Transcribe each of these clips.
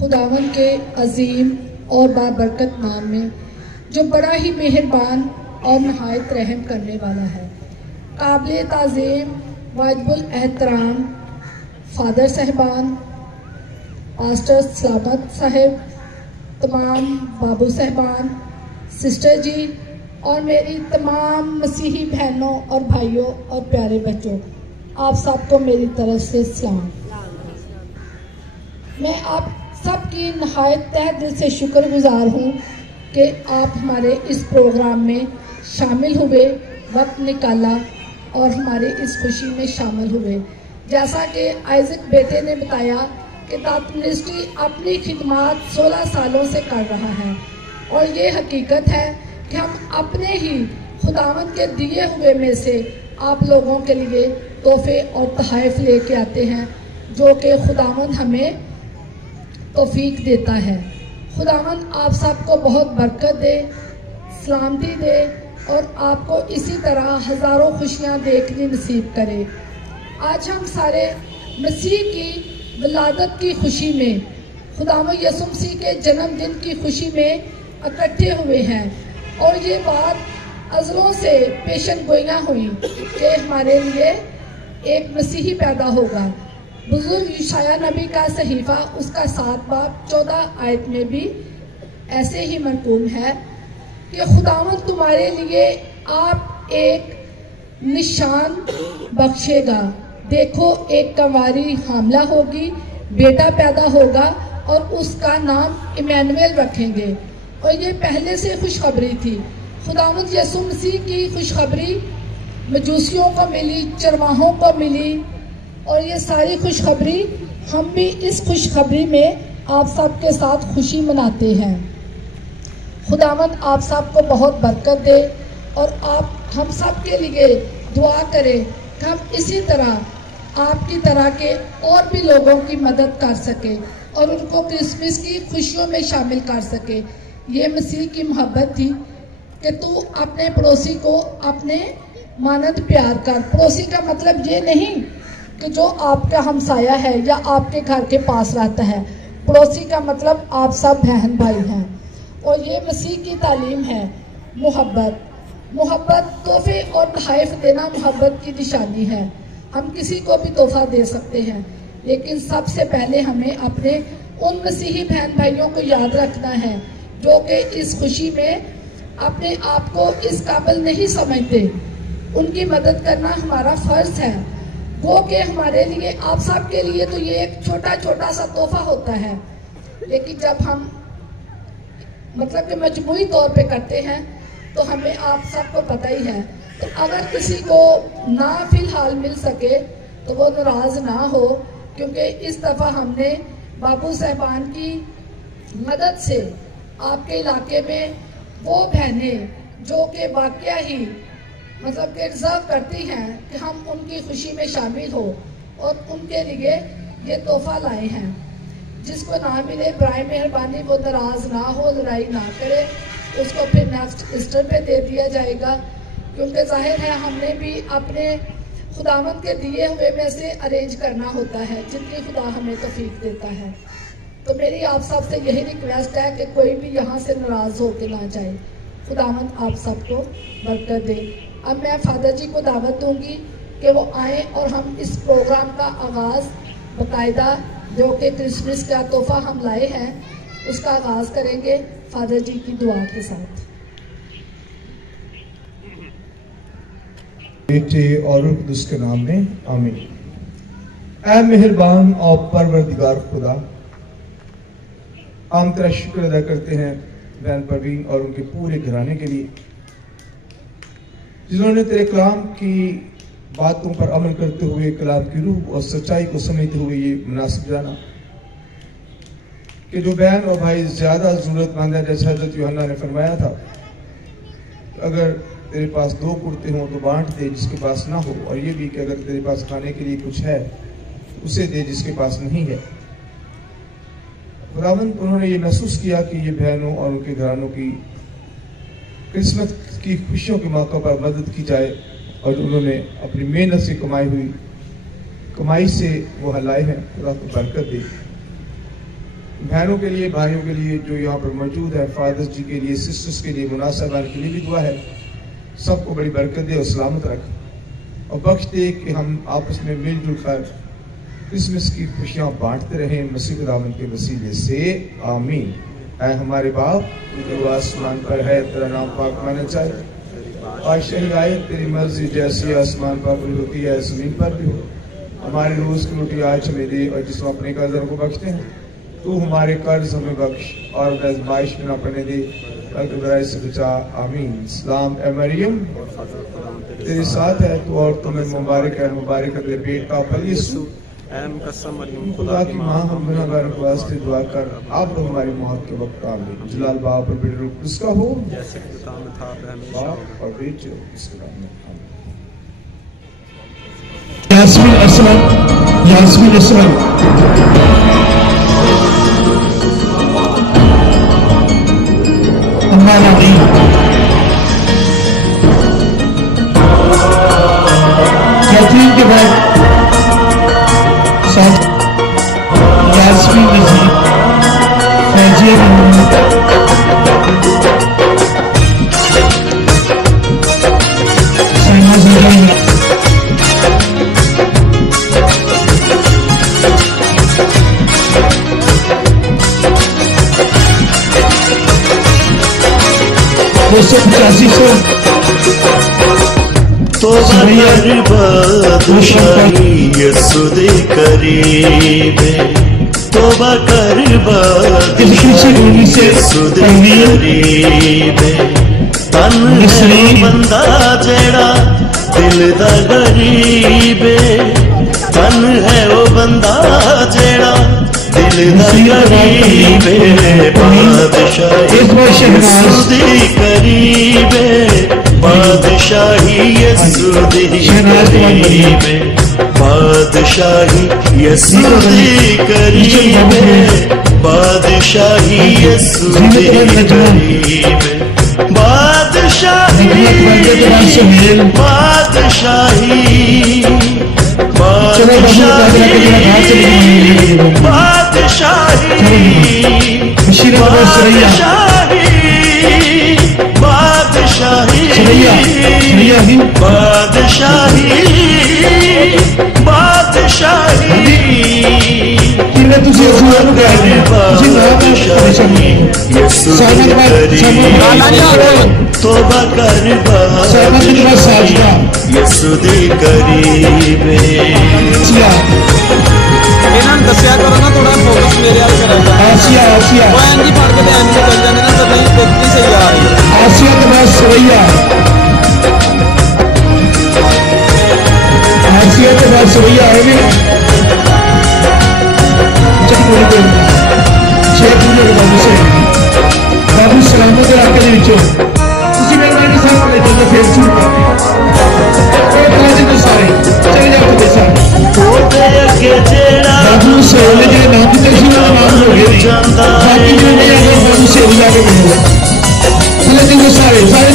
खुदावन के अजीम और बाबरकत नाम में, जो बड़ा ही मेहरबान और नहायत रहम करने वाला है। काबिल ताज़ीम वाजिबुल एहतराम फादर साहबान, पास्टर सलामत साहब, तमाम बाबू साहबान, सिस्टर जी और मेरी तमाम मसीही बहनों और भाइयों और प्यारे बच्चों, आप सबको मेरी तरफ से सलाम। मैं आप सबकी नहायत तहे दिल से शुक्रगुजार हूँ कि आप हमारे इस प्रोग्राम में शामिल हुए, वक्त निकाला और हमारे इस खुशी में शामिल हुए। जैसा कि आइजक बेटे ने बताया कि दात मिनिस्ट्री अपनी खिदमत 16 सालों से कर रहा है और ये हकीकत है कि हम अपने ही खुदावंद के दिए हुए में से आप लोगों के लिए तोहफे और तोहफ़े लेके आते हैं, जो कि खुदावंद हमें तौफीक देता है। खुदावंद आप सबको बहुत बरकत दे, सलामती दे और आपको इसी तरह हज़ारों खुशियाँ देखनी नसीब करे। आज हम सारे मसीह की विलादत की खुशी में, खुदावंद यीशु मसीह के जन्मदिन की खुशी में इकट्ठे हुए हैं और ये बात अज़लों से पेशन गोइयाँ हुई कि हमारे लिए एक मसीही पैदा होगा। बुजुर्ग यशाया नबी का सहीफ़ा उसका 7 बाब 14 आयत में भी ऐसे ही मरकूम है कि खुदावंद तुम्हारे लिए आप एक निशान बख्शेगा। देखो, एक कंवारी हामला होगी, बेटा पैदा होगा और उसका नाम इमैनुएल रखेंगे। और ये पहले से खुशखबरी थी। खुदावंद यीशु मसीह की खुशखबरी मजूसियों को मिली, चरवाहों को मिली और ये सारी खुशखबरी हम भी इस खुशखबरी में आप सब के साथ खुशी मनाते हैं। खुदावंद आप सबको बहुत बरकत दे और आप हम सब के लिए दुआ करें कि हम इसी तरह आपकी तरह के और भी लोगों की मदद कर सके और उनको क्रिसमस की खुशियों में शामिल कर सके। ये मसीह की मोहब्बत थी कि तू अपने पड़ोसी को अपने मानद प्यार कर। पड़ोसी का मतलब ये नहीं कि जो आपका हमसाया है या आपके घर के पास रहता है। पड़ोसी का मतलब आप सब बहन भाई हैं और ये मसीह की तालीम है। मोहब्बत तोहफे और तोहफ़े देना मोहब्बत की निशानी है। हम किसी को भी तोहफा दे सकते हैं, लेकिन सबसे पहले हमें अपने उन मसीही बहन भाइयों को याद रखना है जो कि इस खुशी में अपने आप को इस काबिल नहीं समझते। उनकी मदद करना हमारा फर्ज है। वो कि हमारे लिए, आप सब के लिए तो ये एक छोटा छोटा सा तोहफा होता है, लेकिन जब हम मतलब कि मजबूरी तौर पे करते हैं तो हमें आप सबको पता ही है। तो अगर किसी को ना फिलहाल मिल सके तो वो नाराज ना हो, क्योंकि इस दफ़ा हमने बाबू साहबान की मदद से आपके इलाके में वो बहनें जो कि वाकया ही मतलब कि डिज़र्व करती हैं कि हम उनकी खुशी में शामिल हो और उनके लिए ये तोहफा लाए हैं। जिसको ना मिले बराए मेहरबानी वो नाराज़ ना हो, लड़ाई ना करे, उसको फिर नेक्स्ट ईस्टर पे दे दिया जाएगा, क्योंकि जाहिर है हमने भी अपने खुदावंद के दिए हुए में से अरेंज करना होता है जितनी खुदा हमें तौफीक देता है। तो मेरी आप सब से यही रिक्वेस्ट है कि कोई भी यहाँ से नाराज़ होकर ना जाए। खुदावंद आप सबको बरकत दे। अब मैं फादर जी को दावत दूंगी कि वो आएँ और हम इस प्रोग्राम का आगाज़ बाकायदा, जो कि क्रिसमस का तोहफा हम लाए हैं, उसका आगाज़ करेंगे फादर जी की दुआ के साथ। बेटे और रुह के नाम में आमीन। ऐ मेहरबान और परवरदिगार खुदा, हम तेरा शुक्र अदा करते हैं बहन परवीन और उनके पूरे घराने के लिए, जिन्होंने तेरे कलाम की बातों पर अमल करते हुए कलाम की रूह और सच्चाई को समझते हुए ये मुनासिब जाना कि जो बहन और भाई ज्यादा जरूरतमंद है, जैसे हजरत यूहन्ना ने फरमाया था, अगर तेरे पास 2 कुर्ते हों तो बांट दे जिसके पास ना हो, और ये भी कि अगर तेरे पास खाने के लिए कुछ है तो उसे दे जिसके पास नहीं है। खुदावंद, उन्होंने ये महसूस किया कि ये बहनों और उनके घरानों की क्रिसमस की खुशियों के मौके पर मदद की जाए, और उन्होंने अपनी मेहनत से कमाई हुई कमाई से वो हलाए हैं। खुदा को बरकत दे। बहनों के लिए, भाइयों के लिए जो यहाँ पर मौजूद है, फादर्स जी के लिए, सिस्टर्स के लिए, मुनासबान के लिए भी दुआ है। सबको बड़ी बरकत दे और सलामत रखे और बख्श दे कि हम आपस में मिलजुल कर क्रिसमस की खुशियाँ बांटते रहें मसीह खुदावंद के वसीले से, आमीन। ऐ हमारे बाप जो आसमान पर है, तेरा नाम पाक माना जाए, आज शहर आए, तेरी मर्जी जैसी आसमान पर भी होती है जमीन पर भी हो। हमारे रोज की रोटी आज हमें दे और जिसको अपने कर्जों को बख्शते हैं, तू हमारे कर्ज हमें बख्श और आजमाइश में ना पड़ने दे, बल्कि बुराई से बचा, आमीन। सलाम ए मरियम, तेरे साथ है तू और तुम्हें मुबारक है, मुबारक है तेरे पेट का फल यीशु। खुदा की माँ, हम गुनहगारों के वास्ते दुआ कर, आप लोग हमारी मौत के वक्त आमीन। जलाल बाप और बेटे रूप उसका हो, जैसे बाप और बेटे इसके नाम में आमीन। यास्मीन असलम, यास्मीन असलम, हमारा नहीं कैथरीन के बाद यास्मीन नजीर, फैजिया महमूद, सैमा ज़ुरैनी, यसुदे करीबे तोबा कर यसुदे करीबे तन है बंदा जेड़ा दिल दा गरीबे, तन है वो बंदा जेड़ा दिल दा गरीबे, बादशाही यसुदे करीबे, बादशाही यसुदे करीबे, बादशाही यसुदे करीबे, बादशाही यसुदे करीबे, बादशाही बादशाही तोबा कर यसुदे करीबे। इन्होंने दसिया करो ना, थोड़ा फोकस मेरे वाल करा। आसिया आसिया वो एंजी फड़ के ध्यान से चल जाने ना, तो नहीं बिल्कुल सही आ रही है। आसिया के बाद सरैया, आसिया के बाद सरैया है बाबू सलामत इलाके के विचों उसी मेहरबानी साहब ले चलो फिर शुरू करते हैं सारे चले जाओ तो बाबू से ले नाम तो नाम हो गए बाकी जो नहीं है बाबू से जाके मिलो चले जाओ सारे सारे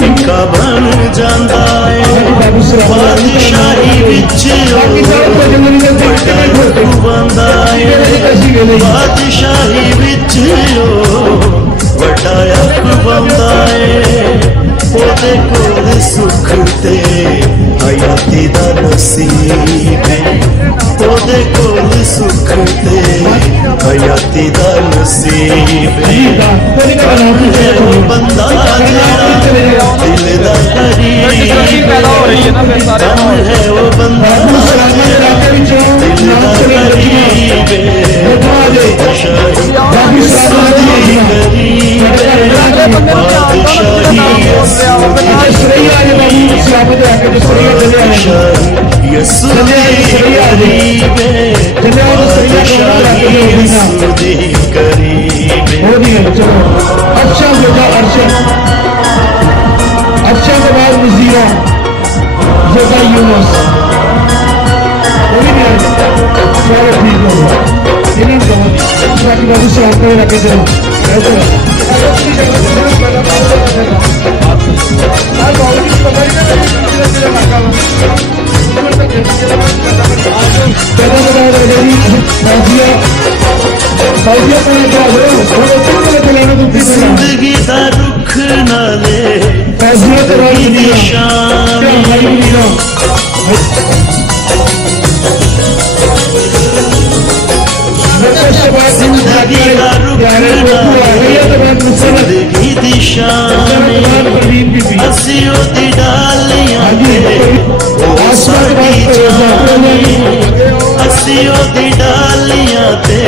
निका बन जाता है बादशाही विच बंदा है, बादशाही विच वड्डा बंदा है, ओदे कोल सुख ते हयाती दा नसीब है, ओदे कोल सुख ते हयाती दा नसीब है, बंदा जेड़ा दिल दा करीब है, वो बंदा दिल दा करीब अच्छा के बाद मुजीरा जोगा यूनुस सारे ठीक हो इन्हें बाकी बाबू से आपको रखे चलो जिंदगी दा रुख नाले जिंदगी दी शान जिंदगी दा रुख नाले जिंदगी दी शान असी ओदी डालियां ओ साडी जान असी ओदी डालियां ते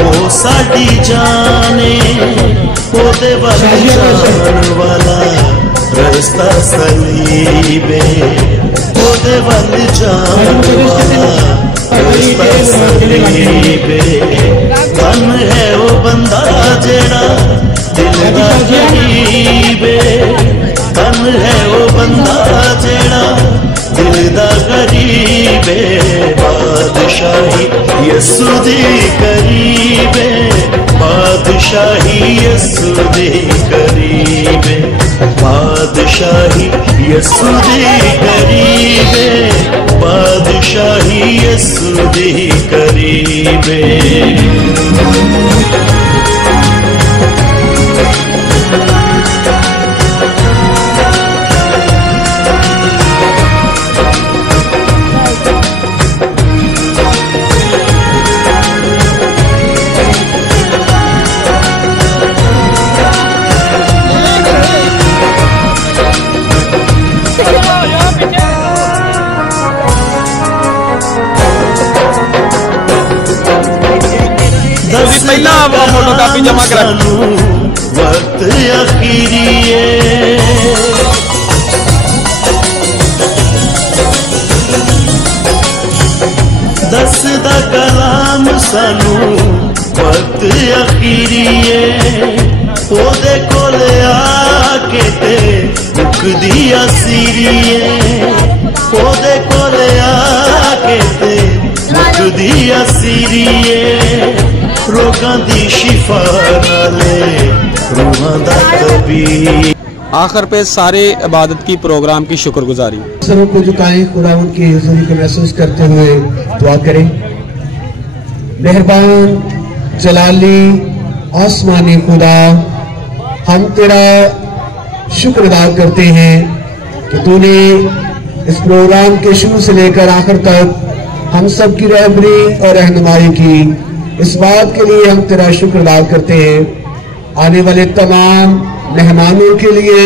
ओ साडी जाने ओदे वल वाला रास्ता सलीबे ओदे वल जान वाला रास्ता सलीबे मन है ओ बंदा जेड़ा दिल दा गरीबे मन है ओ बंदा जेड़ा दिल दा गरीबे बादशाही यसु दी करीबे बादशाही यसु दी करीबे बादशाही यसु दी करीबे बादशाही यसु दी करीबे पहला फोटो कापी जमा करा वक्त अखीरिए दसदा कलाम सानू वक्त अखीरिए ओदे कोले आके ते मुकदी असीरिए ओदे कोले आके ते मुकदी असीरिए रोगां दी शिफा नाले रूहां दा तबीब। आखिर पे सारे इबादत की प्रोग्राम की शुक्रगुजारी सरों को झुकाएं, खुदावंद की हुजूरी को महसूस करते हुए दुआ करें। मेहरबान जलाली आसमानी खुदा, हम तेरा शुक्र अदा करते हैं कि तूने इस प्रोग्राम के शुरू से लेकर आखिर तक हम सब की रहबरी और रहनुमाई की। इस बात के लिए हम तेरा शुक्र अदा करते हैं। आने वाले तमाम मेहमानों के लिए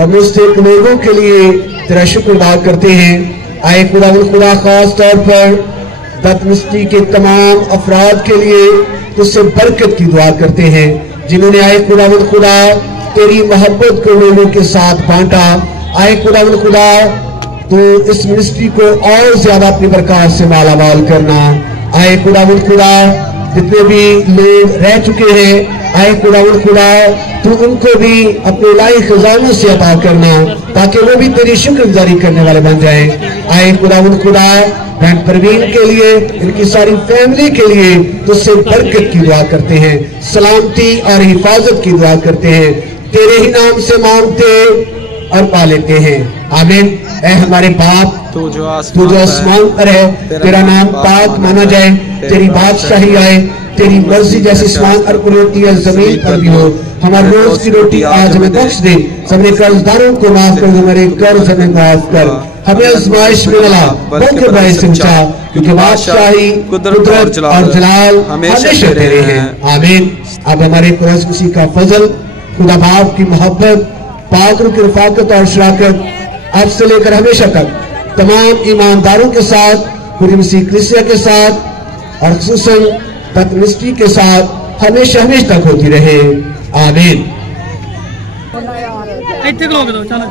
और मुस्तहिक लोगों के लिए तेरा शुक्र अदा करते हैं। आए खुदा खास तौर पर बदमिस्ट्री के तमाम अफराद के लिए तुझसे बरकत की दुआ करते हैं, जिन्होंने आए खुदा तेरी मोहब्बत को लोगों के साथ बांटा। आए खुदा तो इस मिनिस्ट्री को और ज्यादा अपनी बरकत से मालामाल करना। आए खुदा जितने भी लोग रह चुके हैं, आए खुदा तू उनको भी अपने इलाही खजानों से अता करना, ताकि वो भी तेरी शुक्रगुजारी करने वाले बन जाएं। आए खुदा बहन परवीन के लिए, इनकी सारी फैमिली के लिए तुझसे बरकत की दुआ करते हैं, सलामती और हिफाजत की दुआ करते हैं। तेरे ही नाम से मांगते और पा लेते हैं, आमीन। ऐ हमारे बाप, तू जो आसमान पर है, तेरा नाम पाक माना जाए, तेरी बादशाही आए, तेरी मर्जी जैसी आसमान पर होती है जमीन पर भी हो। हमारे रोज की रोटी आज हमें बख्श दे, सबने कर्जदारों को माफ कर, हमारे कर्ज हमें माफ कर, हमें आजमाइश में डाला बल्कि बुराई से बचा, क्योंकि बादशाही कुदरत और जलाल हमेशा तेरे हैं, आमीन। अब हमारे कुरैशी का फजल, खुदा बाप की मोहब्बत, पाक रूह की रफाकत और शराकत आज से लेकर हमेशा तक तमाम ईमानदारों के साथ, पूरी मसीह कलीसिया के साथ और खुसूसन बदमिस्ट्री के साथ हमेशा हमेशा तक होती रहे, आमीन। इतने लोग दो चलो